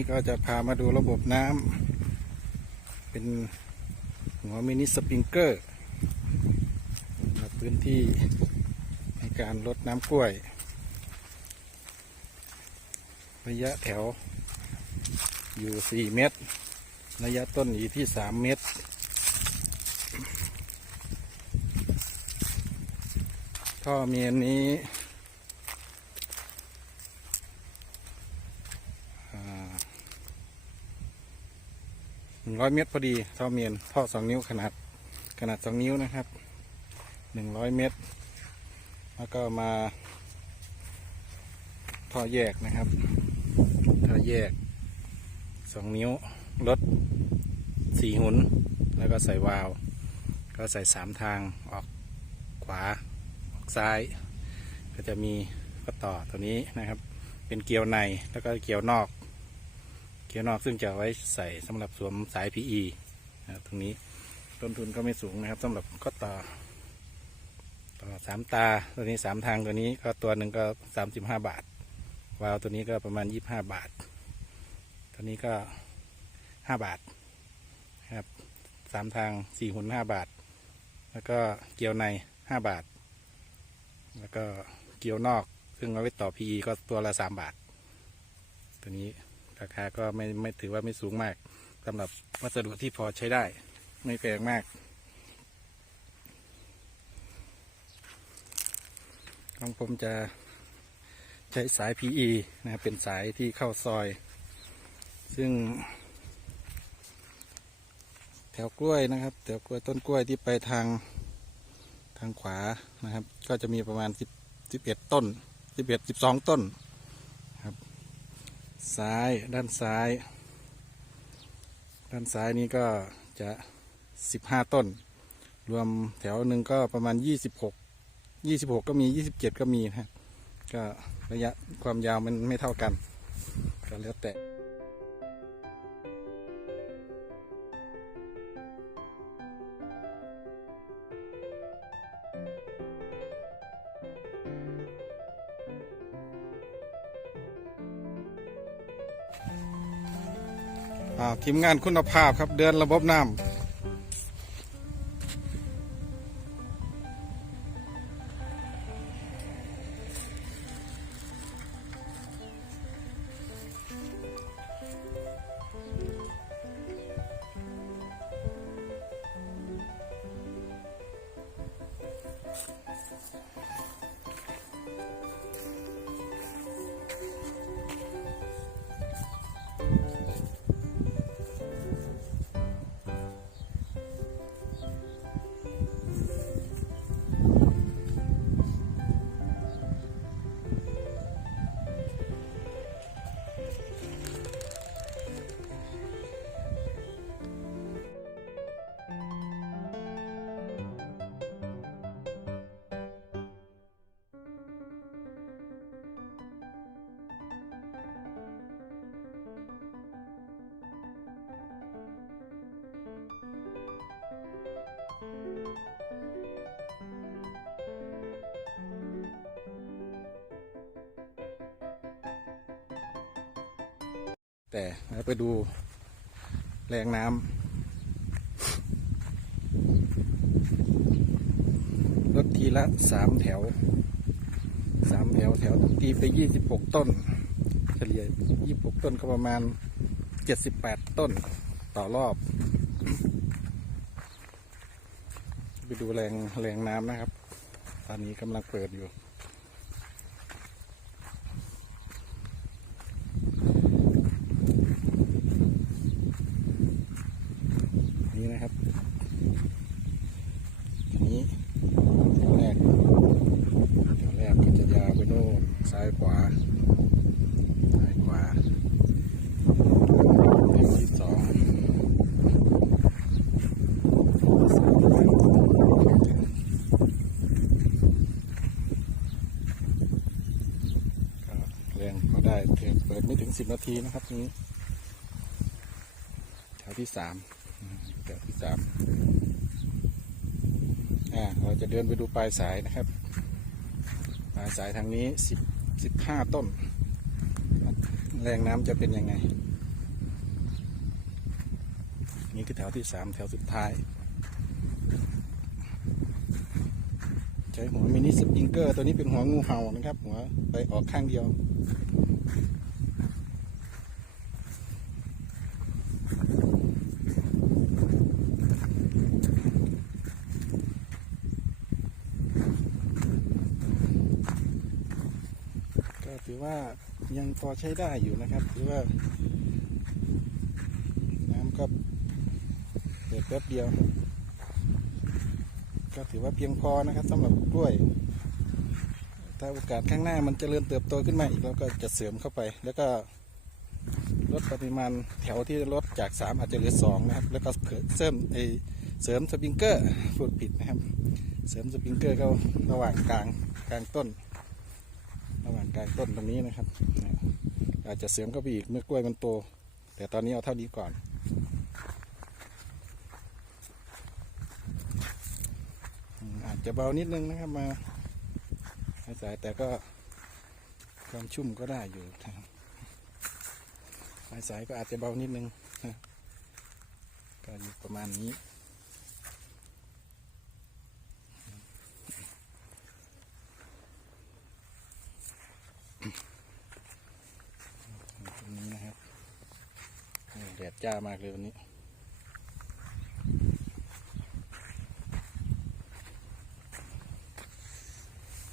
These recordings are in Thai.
นี้ก็จะพามาดูระบบน้ำเป็นหัวมินิสปริงเกอร์พื้นที่ในการลดน้ำกล้วย ระยะแถวอยู่ 4 เมตร ระยะต้นอยู่ที่ 3 เมตร ท่อเมียนนี้ นึ่งร้อยเมตรพอดีท่อเมียนท่อสองนิ้วขนาดขนาดสองนิ้วนะครับหนึ่งร้อยเมตร แล้วก็มาท่อแยกนะครับท่อแยกสองนิ้วรถสี่หุน แล้วก็ใส่วาล์วก็ใส่สามทางออกขวาออกซ้าย ก็จะมีก็ต่อตัวนี้นะครับ เป็นเกลียวในแล้วก็เกลียวนอก เกลียวนอกซึ่งจะไว้ใส่สำหรับสวมสาย PE นะครับตรงนี้ต้นทุนก็ไม่สูงนะครับสำหรับก็ต่อต่อสามตาตัวนี้สามทางตัวนี้ก็ตัวหนึ่งก็สามสิบห้าบาท วาล์วตัวนี้ก็ประมาณยี่บห้าบาท ตัวนี้ก็ห้าบาทนะครับสามทางสี่หุ่นห้าบาท แล้วก็เกลียวในห้าบาท แล้วก็เกลียวนอก ซึ่งเอาไว้ต่อ PE ก็ตัวละสามบาท ตัวนี้ ราคาก็ไม่ไม่ถือว่าไม่สูงมากสำหรับวัสดุที่พอใช้ได้ ไม่แพงมากของผมจะใช้สาย PE นะครับเป็นสายที่เข้าซอย ซึ่ง แถวกล้วยนะครับ แถวกล้วยต้นกล้วยที่ไปทางทางขวานะครับ ก็จะมีประมาณ10 11 ต้น 11 12 ต้น ซ้ายด้านซ้าย ด้านซ้ายนี้ก็จะ 15 ต้น รวมแถวหนึ่งก็ประมาณ 26 26 ก็มี 27 ก็มีนะก็ระยะความยาวมันไม่เท่ากันก็แล้วแต่ ทีมงานคุณภาพครับเดินระบบน้ำ แต่ไปดูแรงน้ำรถทีละสามแถวสามแถวแถวตีไปยี่สิบหกต้น เฉลี่ยยี่สิบหกต้นก็ประมาณเจ็ดสิบแปดต้นต่อรอบ ไปดูแรงแรงน้ำนะครับ ตอนนี้กำลังเปิดอยู่ นี่นะครับทีนี้แถวแรกแถวแรกก็จะยาวไปโน่น ซ้ายขวา ซ้ายขวาแถวที่สองแรงพอได้เทเปิดไม่ถึงสิบนาทีนะครับนี้แถวที่สามแถวที่สามอ่าเราจะเดินไปดูปลายสายนะครับปลายสายทางนี้สิบ สิบห้าต้น แรงน้ำจะเป็นยังไง นี่คือแถวที่สามแถวสุดท้าย ใช้หัวมินิสปริงเกอร์ ตัวนี้เป็นหัวงูเห่านะครับ หัวไปออกข้างเดียว ถือว่ายังพอใช้ได้อยู่นะครับ ถือว่า น้ำก็เปิดแป๊บเดียว ก็ถือว่าเพียงพอนะครับสำหรับกล้วย ถ้าโอกาสข้างหน้ามันจเจริญเติบโตขึ้นมาอีกเราก็จะเสริมเข้าไป แล้วก็ลดปริมาณแถวที่ลดจากสามอาจจะเหลือสองนะครับ แล้วก็เสริมไอเสริมสปริงเกอร์พูดผิดนะครับ เสริมสปริงเกอร์ก็ระหว่างกลางกลางต้น กลางต้นตรงนี้นะครับ อาจจะเสริมเข้าไปอีกเมื่อกล้วยมันโต แต่ตอนนี้เอาเท่านี้ก่อนอาจจะเบานิดนึงนะครับมาสายแต่ก็ความชุ่มก็ได้อยู่นะครับสายสายก็อาจจะเบานิดนึงก็อยู่ประมาณนี้ ตรงนี้นะครับ จ้ามากเลยวันนี้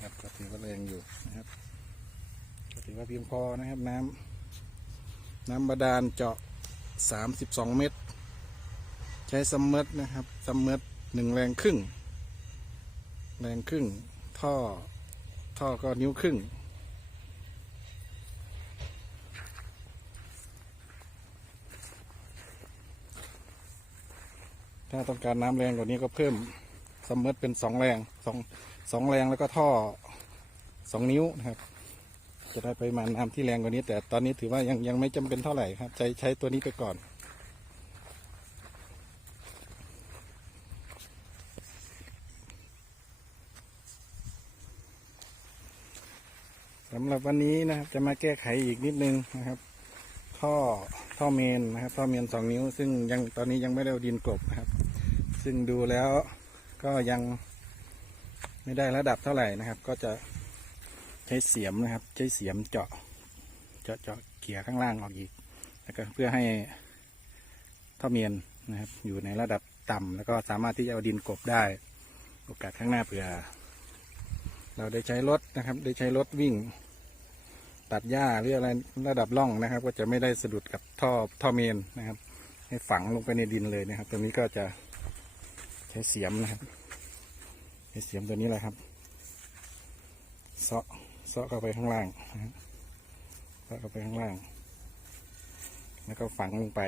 ครับก็ถือว่าแรงอยู่นะครับก็ถือว่าเพียงพอนะครับน้ำน้ำบาดาลเจาะ 32 เมตร ใช้ซัมเมอร์นะครับซัมเมอร์หนึ่งแรงครึ่ง แรงครึ่ง ท่อ ท่อก็นิ้วครึ่ง ถ้าต้องการน้ำแรงกว่านี้ก็เพิ่มซัมมอร์เป็นสองแรงสองสองแรงแล้วก็ท่อสองนิ้วนะครับ จะได้ปริมาณน้ำที่แรงกว่านี้ แต่ตอนนี้ถือว่ายังยังไม่จำเป็นเท่าไหร่ครับ ใช้ใช้ตัวนี้ไปก่อนสำหรับวันนี้นะครับ จะมาแก้ไขอีกนิดนึงนะครับ ท่อท่อเมนนะครับ ท่อเมนสองนิ้ว ซึ่งยังตอนนี้ยังไม่ได้เอาดินกลบนะครับ ซึ่งดูแล้วก็ยังไม่ได้ระดับเท่าไหร่นะครับ ก็จะใช้เสียมนะครับ ใช้เสียมเจาะ เจาะเจาะเกี่ยข้างล่างออกอีก แล้วก็เพื่อให้ท่อเมียนนะครับ อยู่ในระดับต่ำแล้วก็สามารถที่จะเอาดินกบได้ โอกาสข้างหน้าเผื่อ เราได้ใช้รถนะครับ ได้ใช้รถวิ่ง ตัดหญ้าหรืออะไรระดับร่องนะครับ ก็จะไม่ได้สะดุดกับท่อท่อเมนนะครับ ให้ฝังลงไปในดินเลยนะครับตัวนี้ก็จะ ช้เสียมนะครับใช้เสียมตัวนี้แหละครับเซาะเซาะเข้าไปข้างล่างนะครับเซาะเข้าไปข้างล่าง แล้วก็ฝังลงไป